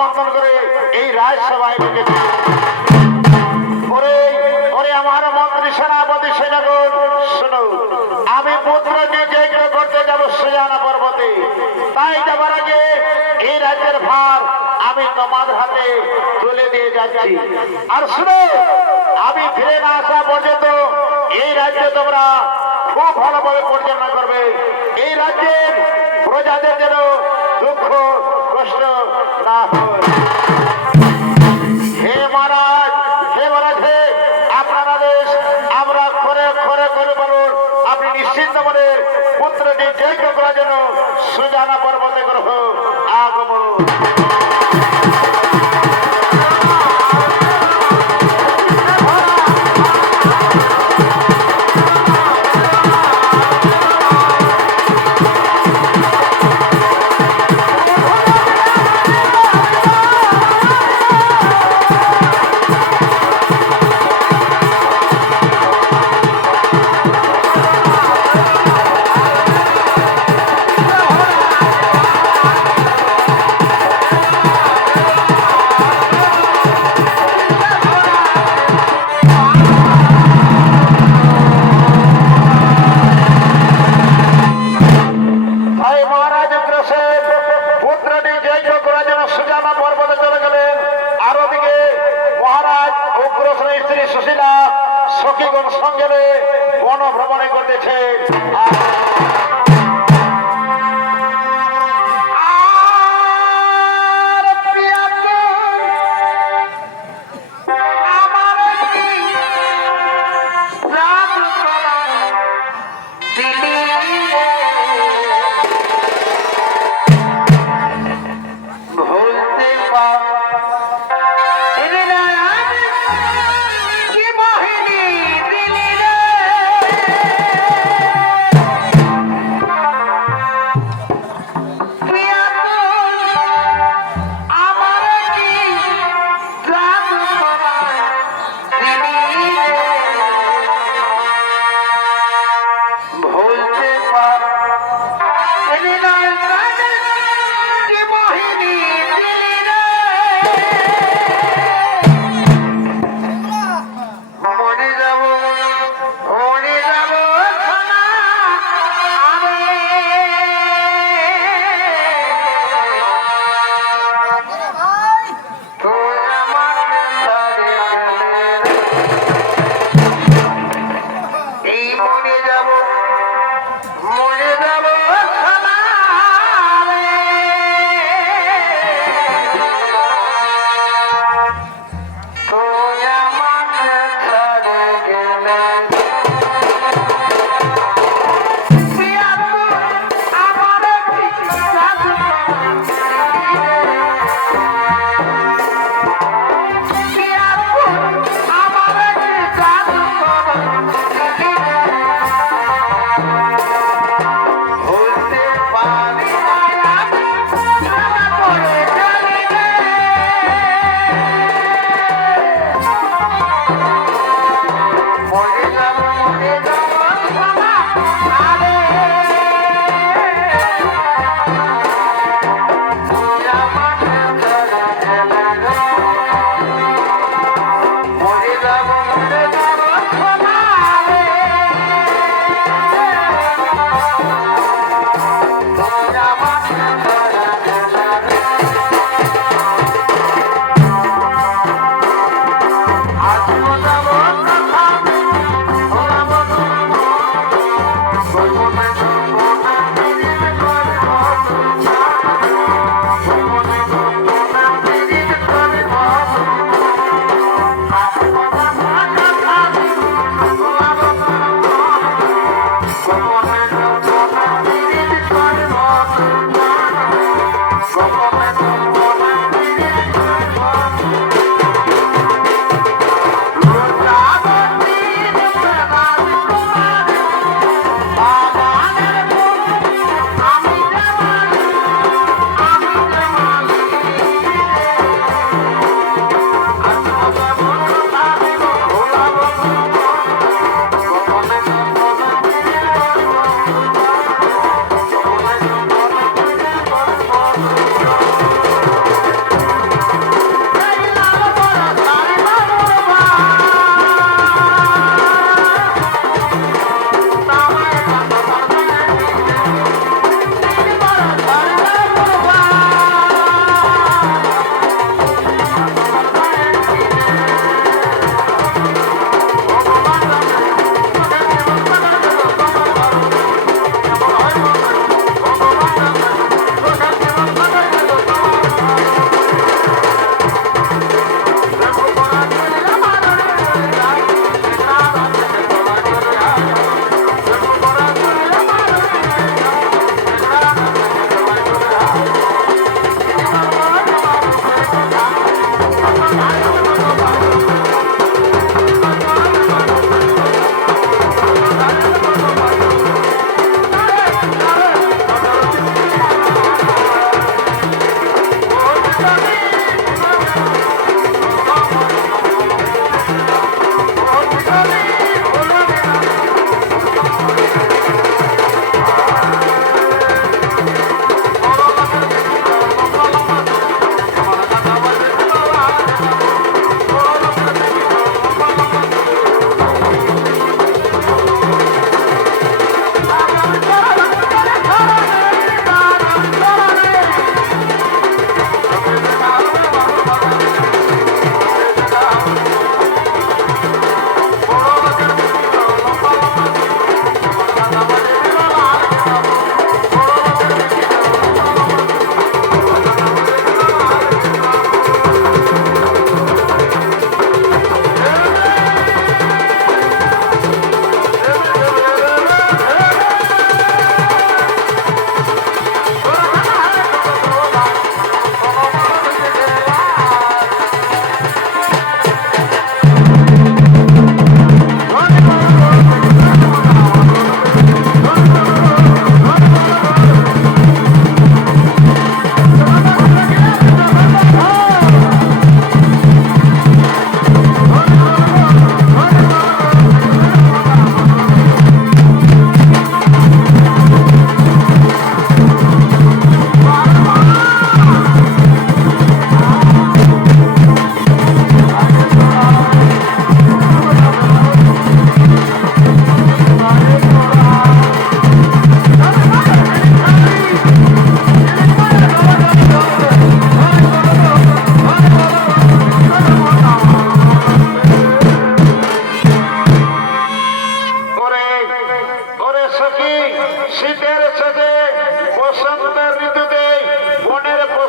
আমন্ত্রণ করে এই রাজসভায় ডেকেছি। আমার মন্ত্রী সেনাপতি সেনাগণ শোনো, আমি পুত্র নিয়ে যজ্ঞ করতে যাবো সুজানা পর্বতে। তাই যাবার আগে এই রাজ্যের ভার আমি তোমাদের হাতে তুলে দিয়ে যাচ্ছি। আর শুনো, আমি ফিরে না আসা পর্যন্ত এই রাজ্য তোমরা খুব ভালোভাবে পরিচালনা করবে। এই রাজ্যের প্রজাদের যেন দুঃখ কষ্ট না হয়। হে মহারাজ, হে মহারাজ, হে আপনার আদেশ আমরা খরে খরে করে বলুন। আপনি নিশ্চিন্ত মনে পুত্রটি যজ্ঞ করার জন্য সুজানা পর্বতে গ্রহ আগমন। সখীগণ সঙ্গে বন ভ্রমণে করতেছে।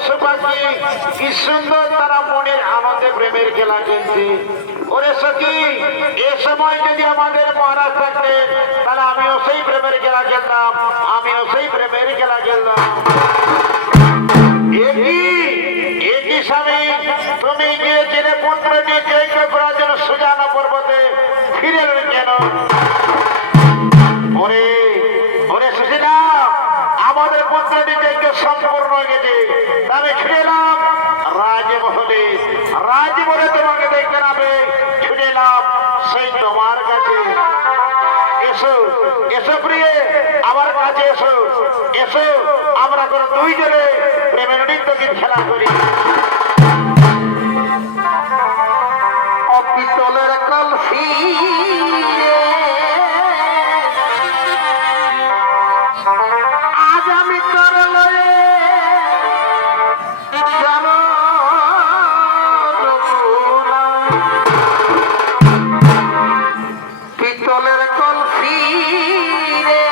পশু পাখি কি সুন্দর তারা মনের আনন্দে প্রেমের খেলা খেলছে। ওরে সখী, এ সময় যদি আমাদের মহারাজ থাকতেন তাহলে আমিও সেই প্রেমের খেলা খেলতাম, আমিও সেই প্রেমের খেলা খেলতাম। একই স্বামী, তুমি গিয়েছিলে পুত্রটি যজ্ঞ করার জন্য সুজানা পর্বতে, ফিরে এলেন কেন? ওরে ওরে সুশীলা, আমাদের পুত্রটি যজ্ঞ সম্পূর্ণ হয়ে গেছে, আমি ছুটে এলাম রাজমহলে। রাজমহলে তোমাকে দেখতে নামে ছুটে এলাম সেই তোমার কাছে। এসো এসো প্রিয়, আমার কাছে এসো, এসো আমরা কোনো দুইজনে প্রেমের নৃত্য গীত খেলা করি। অপিতলের কলসি আজ আমি তোর লয়ে যাব পিতলের কলসি রে,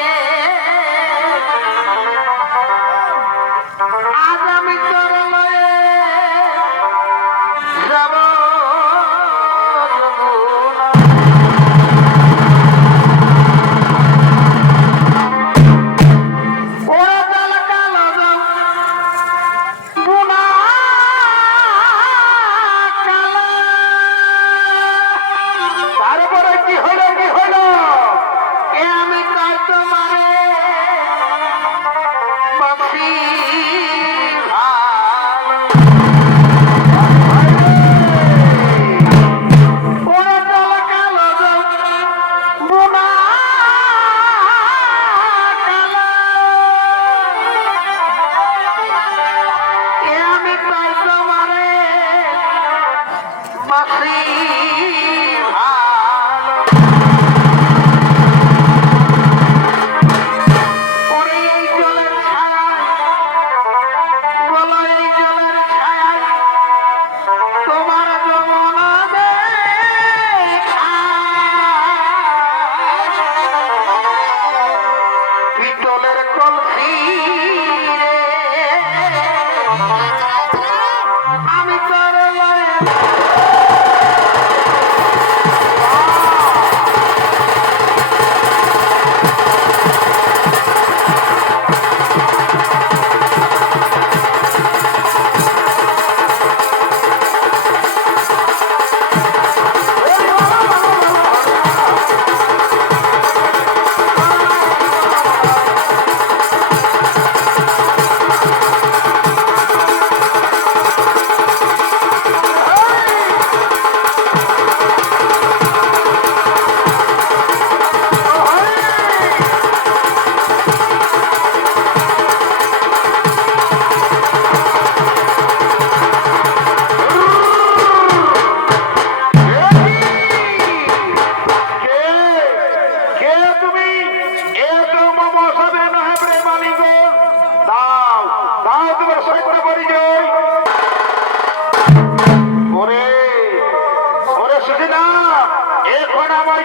আজ আমি তোর লয়ে যাব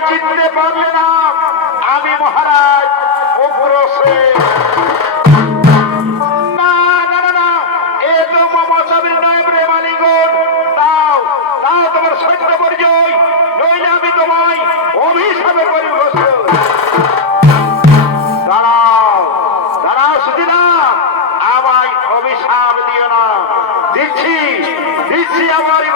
চিনতে পারলে না আমি মহারাজ উগ্রসে। না না না না, এ তো মমতাবির নয় প্রেমালিগণ। তাও তাও তোমার সত্য পরিচয়, নইলে আমি তোমায় অভিশাপে করিব। দাঁড়াও দাঁড়াও সুদিনা, আমায় অভিশাপ দিও না। দিচ্ছি দিচ্ছি আমারই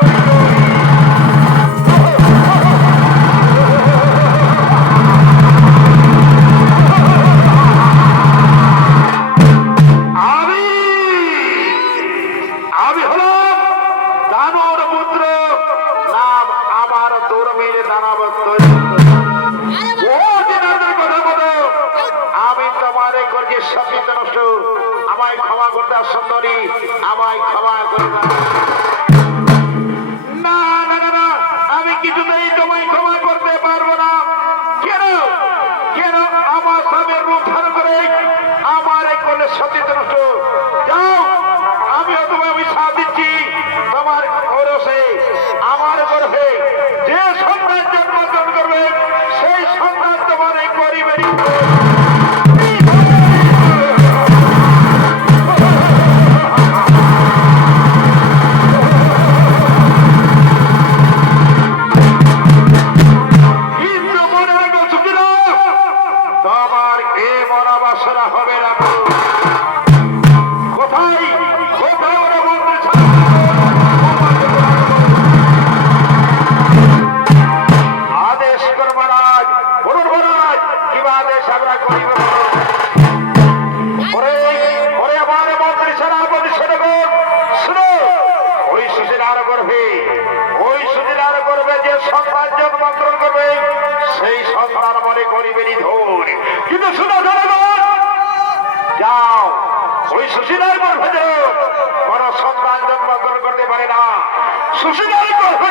আমায় ক্ষমা করতে সুন্দরী, আমায় ক্ষমা করবে না। না না না, আমি কিছুতেই তোমায় ক্ষমা করতে পারবো না। কেন কেন আমার স্বামীর রূপ ধারণ করে আমার এই করলে সতীত নষ্ট। যাও, আমিও তোমায় অভিশাপ দিচ্ছি। তোমার ওরসে আমার গর্ভে যে সন্তান জন্মগ্রহণ করবে সেই সন্তান তোমার এই পরিবারই। সেই সন্তান মনে করিবেনি ধর। কিন্তু শুনো জনগণ, যাও ওই সুশীলার গর্ভে কোন সন্তান জন্মগ্রহণ করতে পারে না। সুশীলার গর্ভে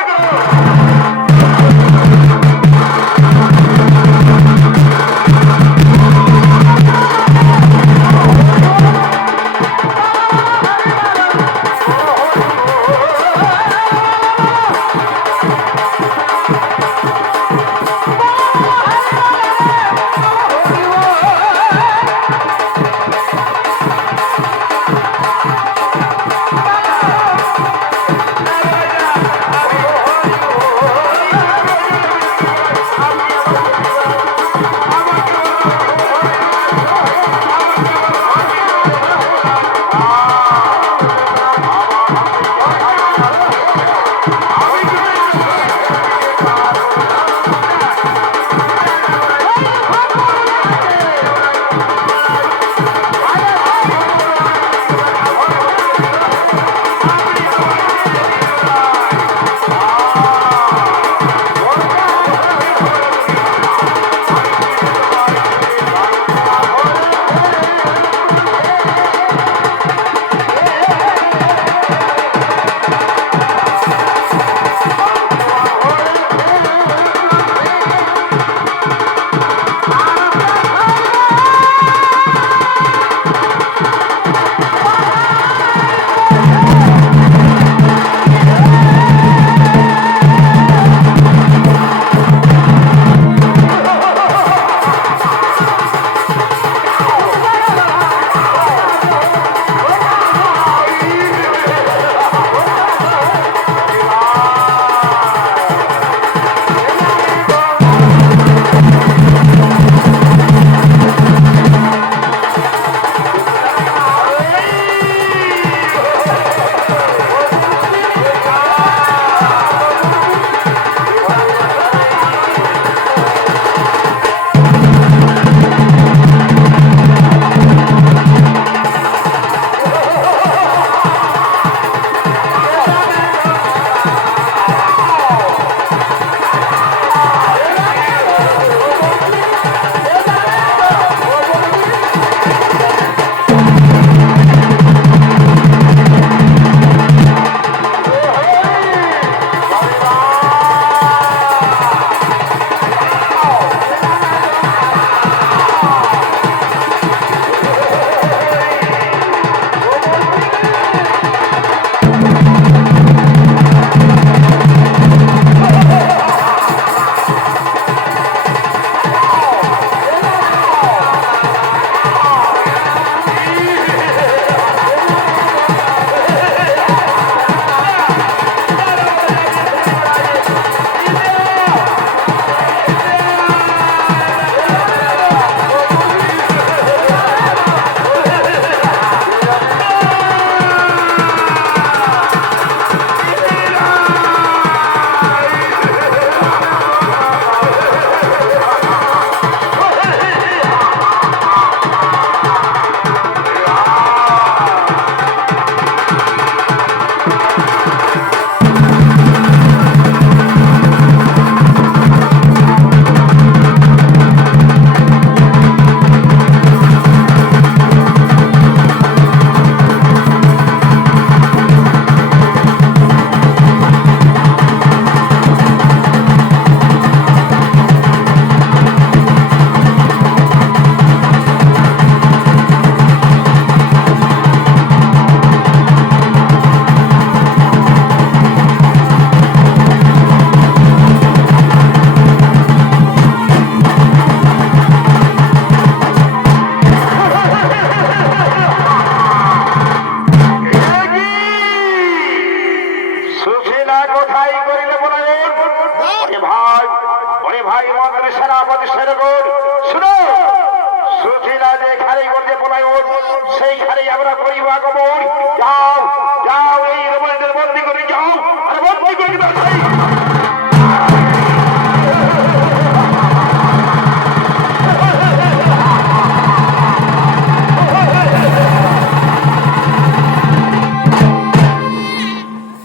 সেইখানে আমরা করিব আগমন। যাও যাও, এই রমণীদের বন্দী করে যাও, আর বন্দী করে দাও।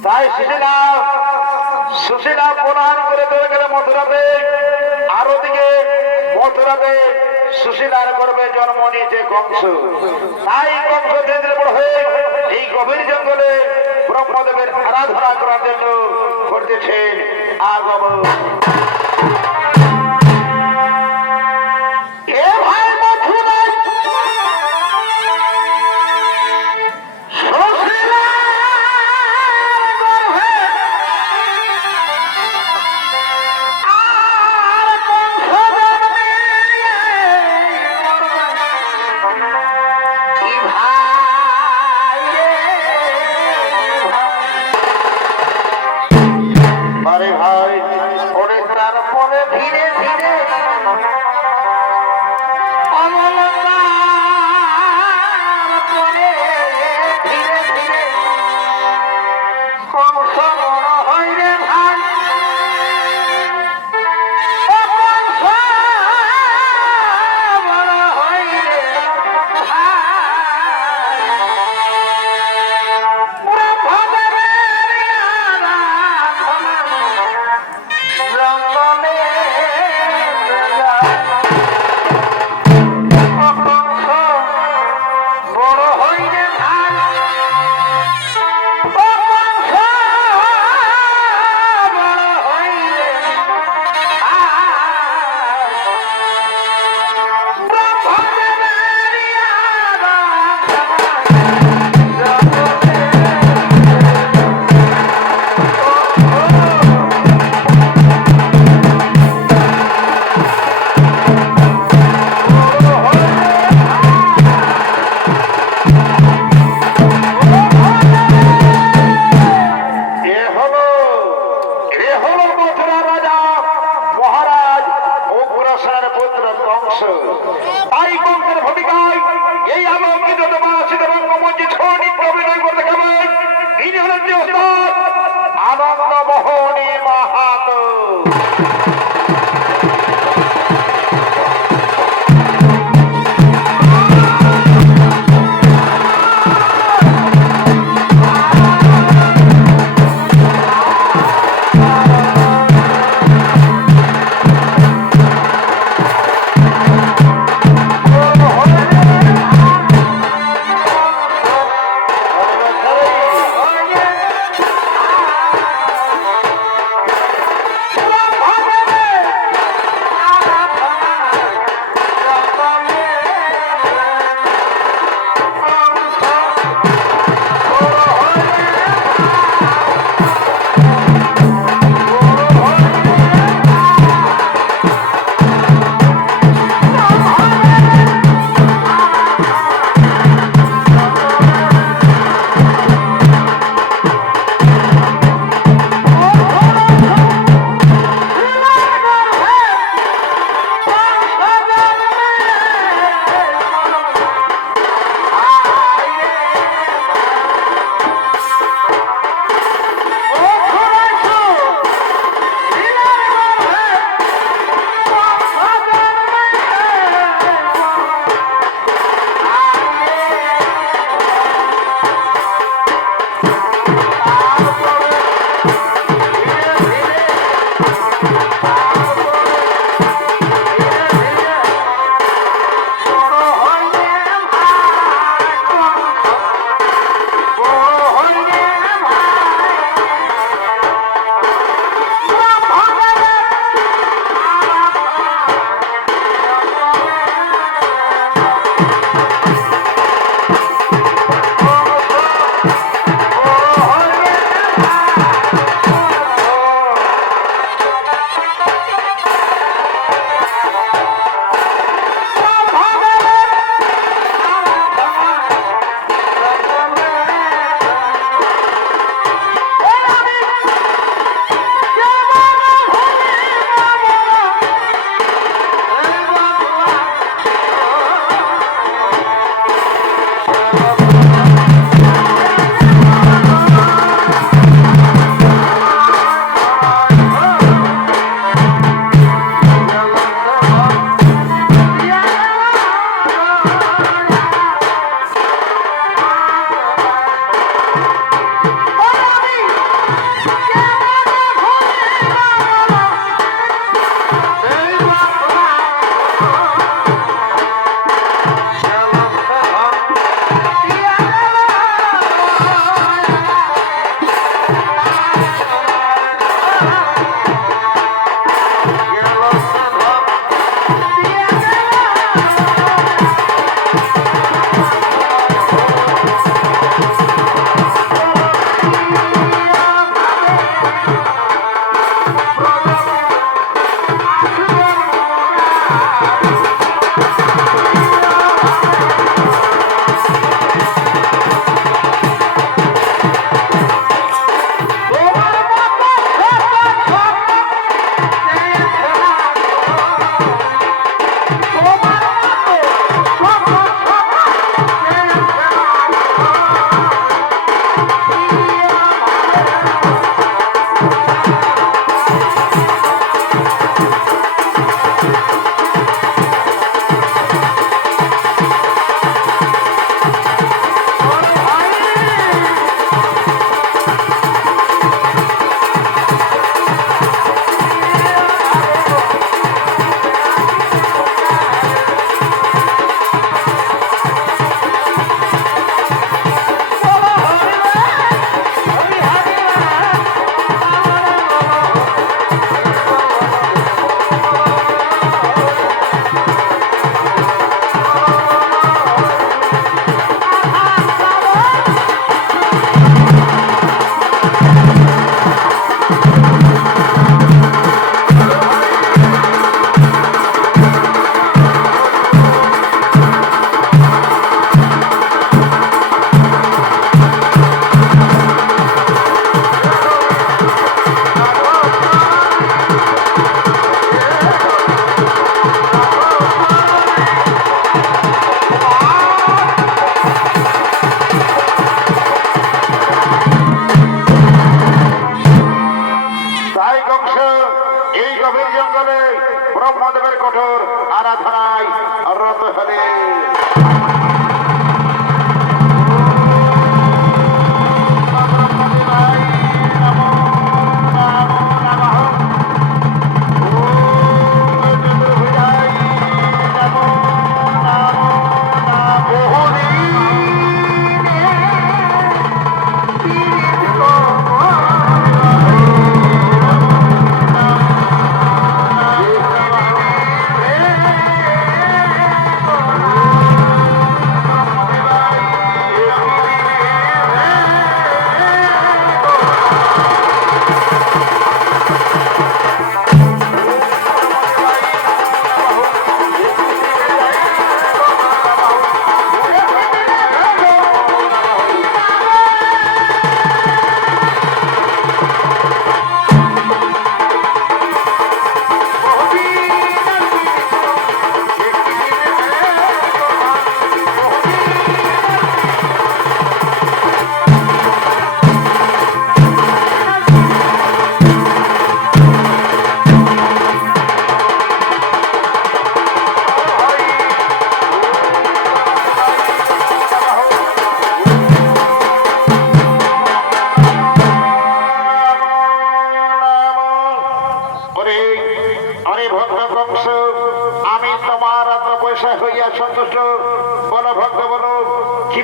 তাই সুশীলা প্রদান করে চলে গেলে মথুরাতে। আর ওদিকে মথুরাতে সুশীলার গর্ভে জন্ম নিয়েছে কংস। তাই কংস ধীরে বড় হয়ে এই গভীর জঙ্গলে ব্রহ্মদেবের আরাধনা করার জন্য করতেছেন আগমন। এ ভাই মথুরায় আরে ভাই ওরে তারপরে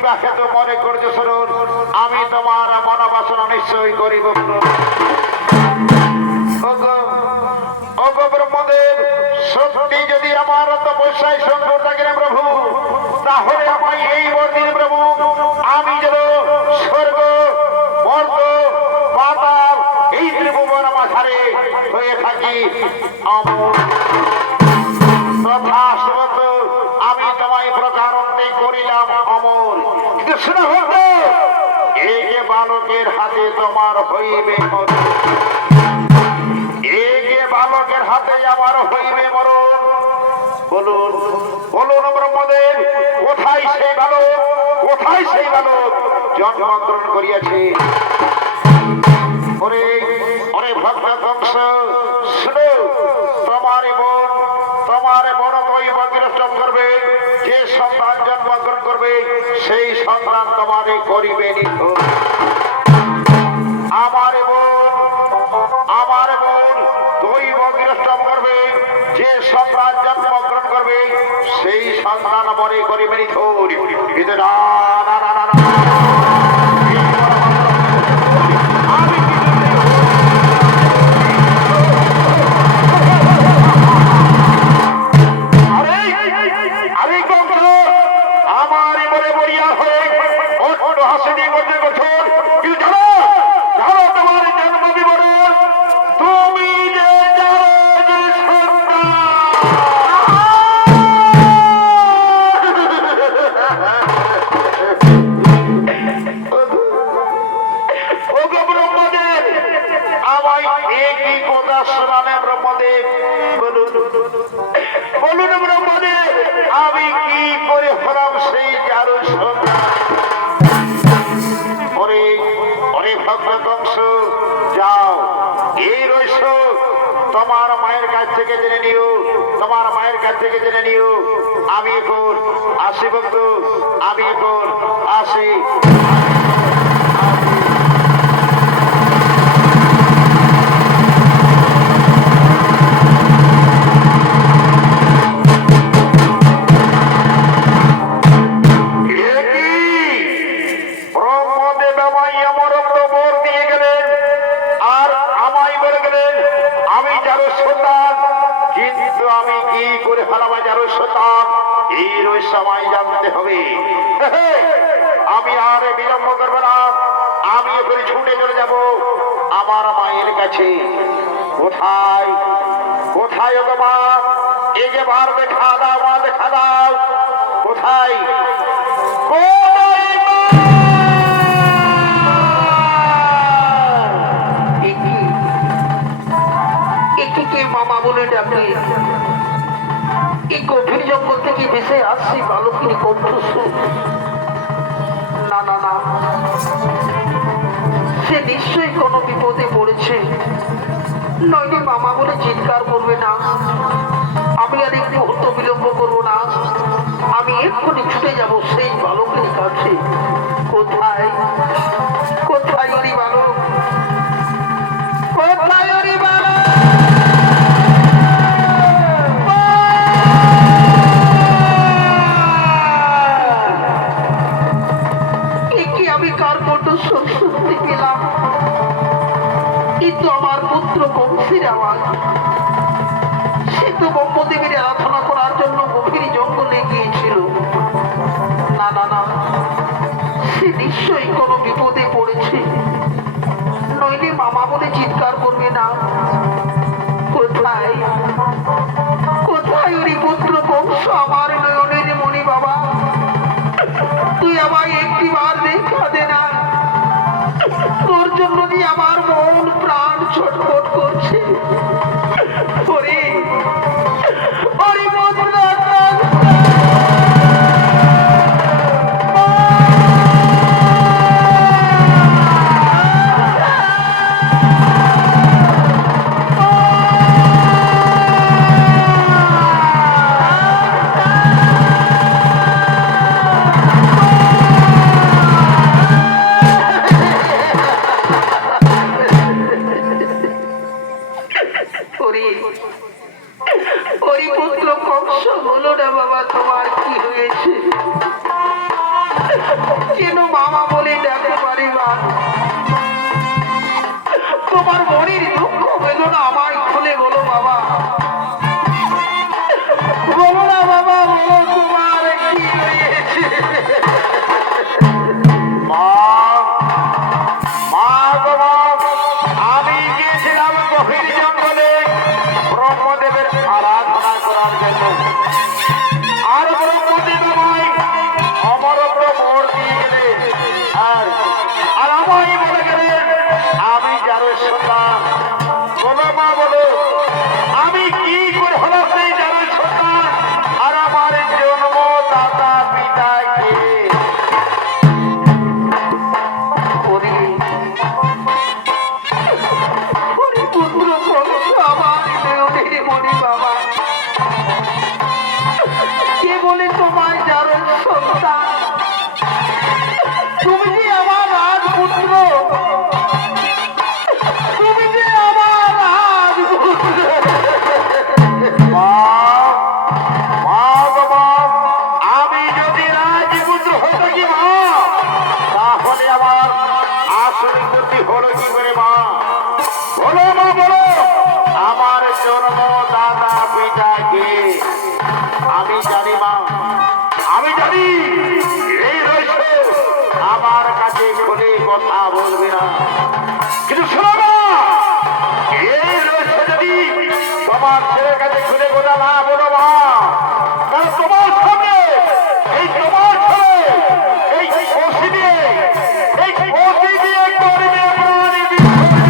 কিবা হেতু মনে করছো শুনুন, আমি তোমার মনোবাসনা নিশ্চয়ই করিব। ওগো ব্রহ্মদেব, সত্যি যদি আমার তপস্যায় সংকট থাকে না প্রভু, তাহলে আমায় এই বর্দিন প্রভু, আমি যেন স্বর্গ মর্ত পাতাল এই ত্রিভুবন মাঝারে হয়ে থাকি অমর। তথাস্তু আমি তোমায় প্রকারন্তে করিলাম অমর। কিন্তু শোনা ভক্ত, এই যে বালকের হাতে তোমার হইবে মরণ, এই যে বালকের হাতে আমার হইবে মরণ, বলুন বলুন ব্রহ্মদেব, কোথায় সেই বালক, কোথায় সেই বালক জন্মগ্রহণ করিয়াছে? ওরে ওরে ভক্ত কংস, শুনো, তোমার বড় বৈরাষ্ট্র করবে, যে সন্তান জন্মগ্রহণ করবে সেই সন্তান তোমারে করিবে নিখোঁজ। আমার বোন দৈব গৃহস্থম করবে, যে সন্তান জন্মগ্রহণ করবে সেই সন্তান মরে করিবে নিখোঁজ। কিন্তু না না না না, বলুন ব্রহ্মদেব, আমি কি করে হলাম সেই যার ওরে ওরে ভক্ত কংস, যাও এই রহস্য তোমার মায়ের কাছ থেকে জেনে নিও, তোমার মায়ের কাছ থেকে জেনে নিও। আমি এখন আসি ভক্ত, আমি এখন আসি। আমি আর বিলম্ব করব না, আমি এখানে ছুটে চলে যাব আমার মায়ের কাছে। কোথায় কোথায় গো মা, এই যে বার দেখা দাও, মা দেখা দাও, কোথায় মামা বলে ডাকে? এই গভীর জঙ্গল থেকে ভেসে আসছি বালকিনী কণ্ঠস্বর। না না না, সে নিশ্চয়ই কোনো বিপদে পড়েছে, নইলে মামা বলে চিৎকার করবে না। আমি আর একটু মুহূর্ত বিলম্ব করবো না, আমি এক্ষুনি ছুটে যাব সেই বালকের কাছে। কোথায় কোথায় ওরি বালক, কোথায় ওরি বালক? শুনতে পেলাম কিন্তু আমার পুত্র বংশীর আওয়াজ। সে তো ব্রহ্মদেবের আরাধনা করার জন্য গভীর জঙ্গলে গিয়েছিল। না না না, সে নিশ্চয়ই কোনো বিপদে পড়েছে, নইলে মামা বলে চিৎকার করবে না। কোথায় কোথায় ওই পুত্র বংশ, আমার নয়নের মণি বাবা, তুই আমায় একটিবার দেখা দে না। তোর জন্য যে আমার মন প্রাণ ছটফট করছে। ওরে ওরে মনির দুঃখ বেদনা আমায় খুলে বলো বাবা, বলো না বাবা, বলো তোমার কি হয়েছে। মা, মা গো মা, আমি গিয়েছিলাম গভীর জঙ্গলে ব্রহ্মদেবের আরাধনা করার জন্য। আর ব্রহ্মদেব আমায় অমরত্ব মোড় দিয়ে গেলেন। আর আর আমায় বলে গেলেন আমি যার সন্তান। বলো মা বলো, আমি কি করে হলাম সেই যার সন্তান? আর আমার জন্ম দাতা পিতা কে? কে বলে তোমায় যার সন্তান? তুমি যে আমার রাজপুত্র, তুমি যে আমার রাজপুত্র। মা, মা গো মা, আমি যদি রাজপুত্র হতো কি মা, তাহলে আমার আসলে গতি হলো কি করে মা? বলো মা বলো, আমার জন্ম দাদা পিতা কে? আমি জানি মা, আমি জানি। এই রয়েছে আমার কাছে খুলে কথা বলবে না, কিন্তু শোনো না, এই রয়েছে যদি তোমার ছেলের কাছে খুলে কথা না বলো মা, কারণ তোমার সামনে এই তোমার ছেলে এই কষি দিয়ে করবে প্রাণী বিসর্জন।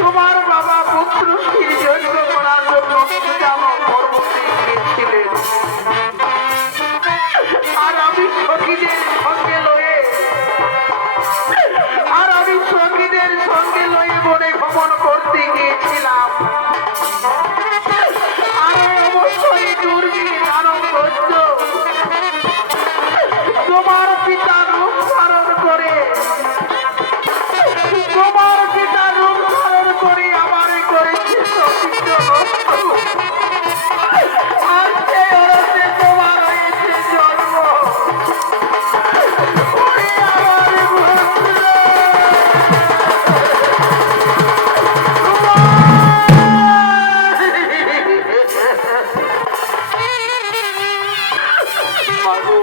তোমার বাবা পুত্র জন্য করার জন্য পর্বতে গিয়েছিলেন, আর আমি সখীদের সঙ্গে লয়ে বনে ভ্রমণ করতে গিয়েছিলাম। আর অবশ্যই দুর্গী ধারণ করত তোমার পিতা রূপ ধারণ করে, আমারে করেছে সতীত্ব নষ্ট। আর সেই অরসে তোমার হয়েছে জন্ম। ওরে আমার বন্ধু,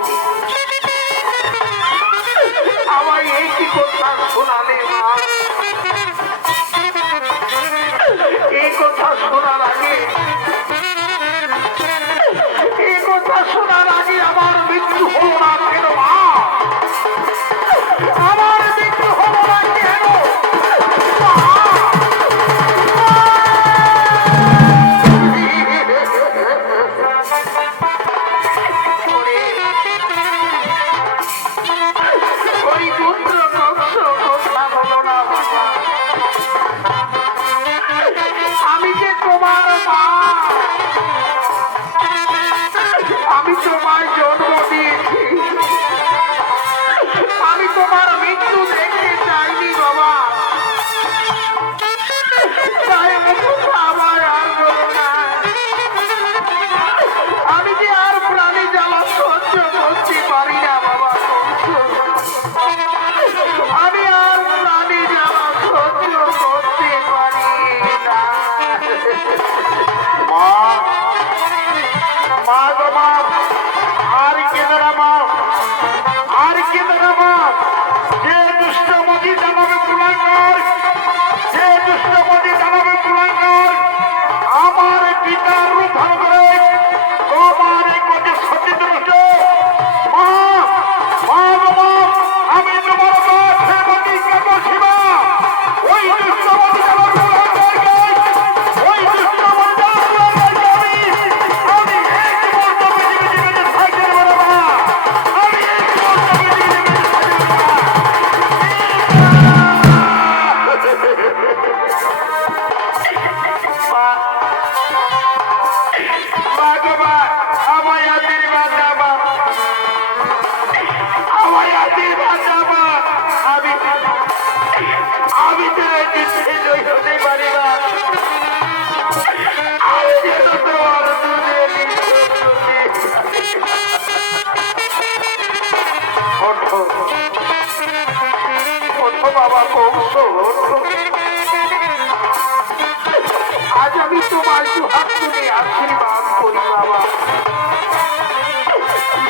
আমার এই কি কথা শোনালে মা? এই কথা শোনার আগে আমার মৃত্যু হলো না কেন মা? আমার মৃত্যু হলো না কেন মা? ওই পুত্র কংস কথা হলো না বাবা। আমি যে তোমার মা, আমি তোমার জন্ম দিয়েছি, আমি তোমার মৃত্যু দেখতে চাইনি বাবা। তাই আমার আর বলো না, আমি যে আর প্রাণী জ্বালা সহ্য করতে পারি না বাবা। আমি আর প্রাণী জ্বালা সহ্য করতে পারি না। মা মা গো মা, আর কেঁদো না মা, আর কেঁদো না মা। যে দুষ্টমতি জানাবে কুলাঙ্গার, যে দুষ্টমতি জানাবে কুলাঙ্গার আমার পিতার রূপ ধারণ করে তোমার এই কোটে সচিত রুষ্ট। মা মা গো মা, আমি তোমার মা শ্রীমতী কাকসীমা। ওই দুষ্টমতি জানাবে কুলাঙ্গারকে, ওই দুষ্টমতি জানাবে আমি এক মুহূর্ত পৃথিবীতে থাকতে পারবো না। আমি এক মুহূর্ত পৃথিবীতে থাকতে পারবো না। মা গো মা, আমায় আশীর্বাদ দাও মা, আমায় আশীর্বাদ দাও মা। আমি তো জয় হতে পারি না। আমি যেন তোমার দুধের ওঠো, ওঠো বাবা কংস, ওঠো। আজ আমি তোমার দুহাত তুলে আশীর্বাদ করি বাবা।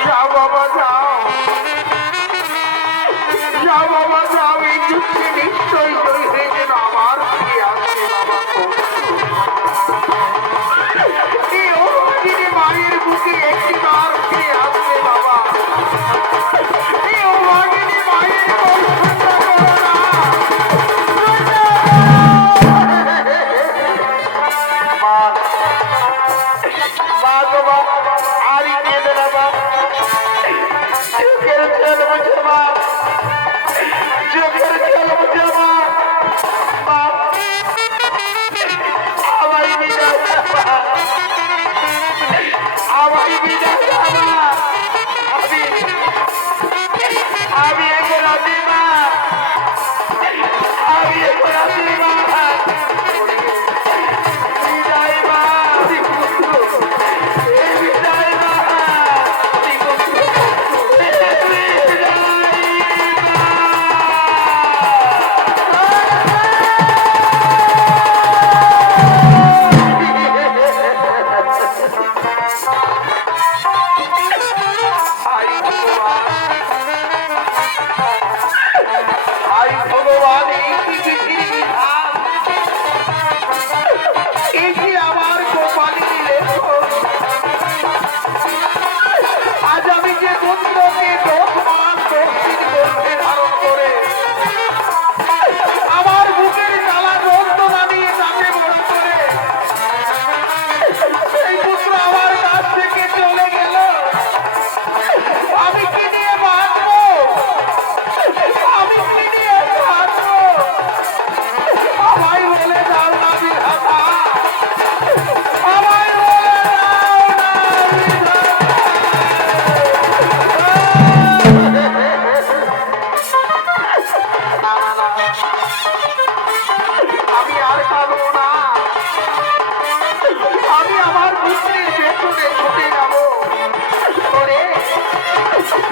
যাও বাবা যাও, যাও বাবা যাও, এই যুদ্ধে নিশ্চয়ই জয় হয়ে যেন আমার ফিরে আসে বাবা কংস। এই অভাগিনী মায়ের বুকে একটি বার ফিরে আসবে বাবা। এই অভাগিনী মায়ের কংসটা করো না। মা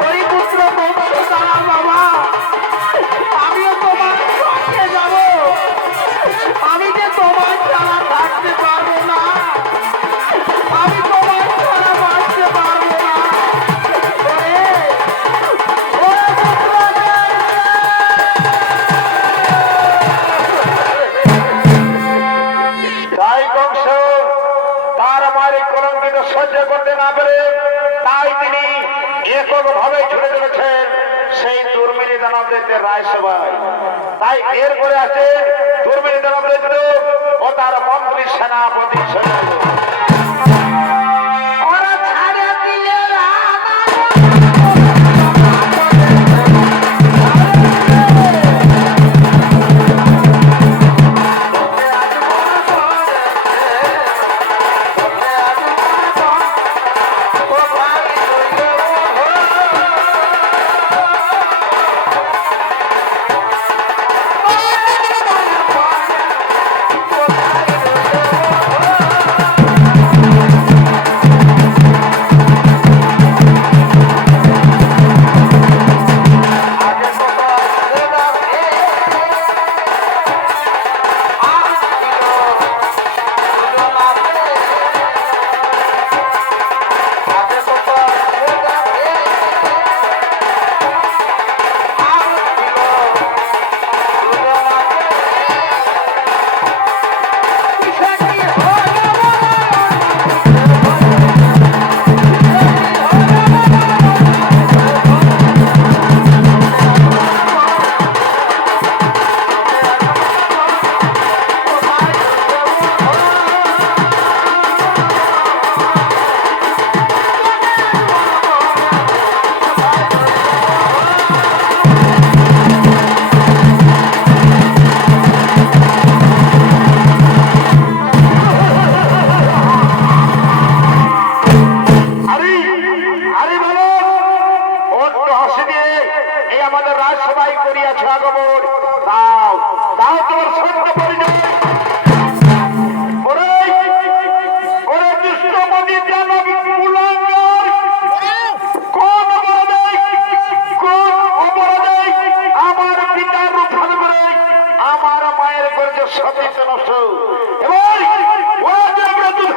ওই পুত্র বংশ তারা বাবা, আমিও তোমার সঙ্গে যাব। আমি যে তোমার ছাড়া থাকতে পারবো না, আমি তোমার ছাড়া বাঁচতে পারবো না। ওরে, ওরে পুত্র, তাই কংস তার মায়ের কলঙ্কিত সহ্য করতে না পেরে তাই তিনি এককভাবে ছুটে চলেছেন সেই দুর্মিনী দানব দৈত্য রাজসভায়। তাই এরপরে আছে দুর্মিনী দানব দৈত্য ও তার মন্ত্রী সেনাপতি সৈন্য। ওরা ছাড়ে দিলে আরে আরে বলো অট্ট হাসি দিয়ে এই আমাদের রাজসভায় করিয়াছ আগমন। দাও দাও তোমার সত্য পরিচয়। ওরে ওরে দুষ্টমতি দানব কুলাঙ্গার, কোন অপরাধে আমার পিতার উত্থান করে আমার মায়ের করেছে সতীত্ব নষ্ট। এবার ওরা আমরা দুধ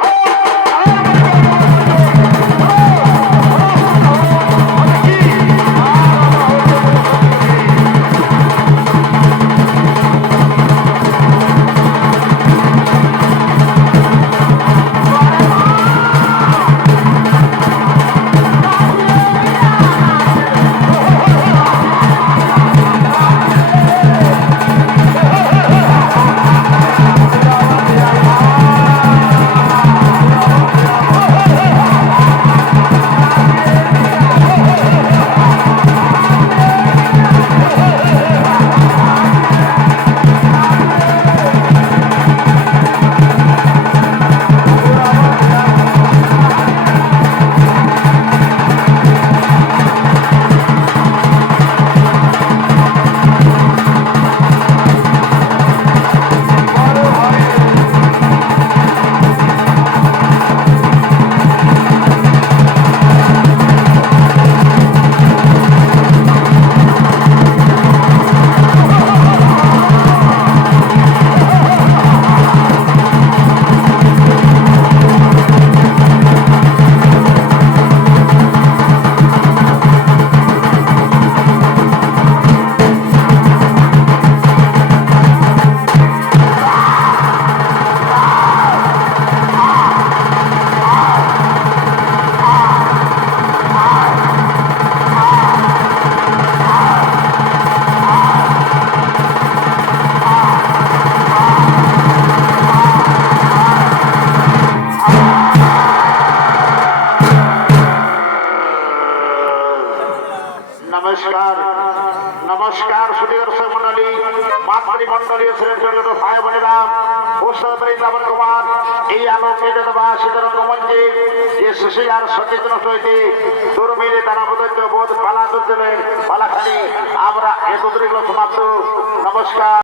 নমস্কার নমস্কার সুধী দর্শক মন্ডলী, মাতৃমন্ডলী ও শ্রেণীর ভাই বোনেরা, শ্রবণ কুমার এই আলোকিত দেবা সীতারঙ্গ মঞ্চে যে শিশু আর সচেতন হইতে দুর্মিলে তারা বোধ বোধ পালা করছিলেন পালাখানি আমরা একত্রিত সমাপ্ত। নমস্কার।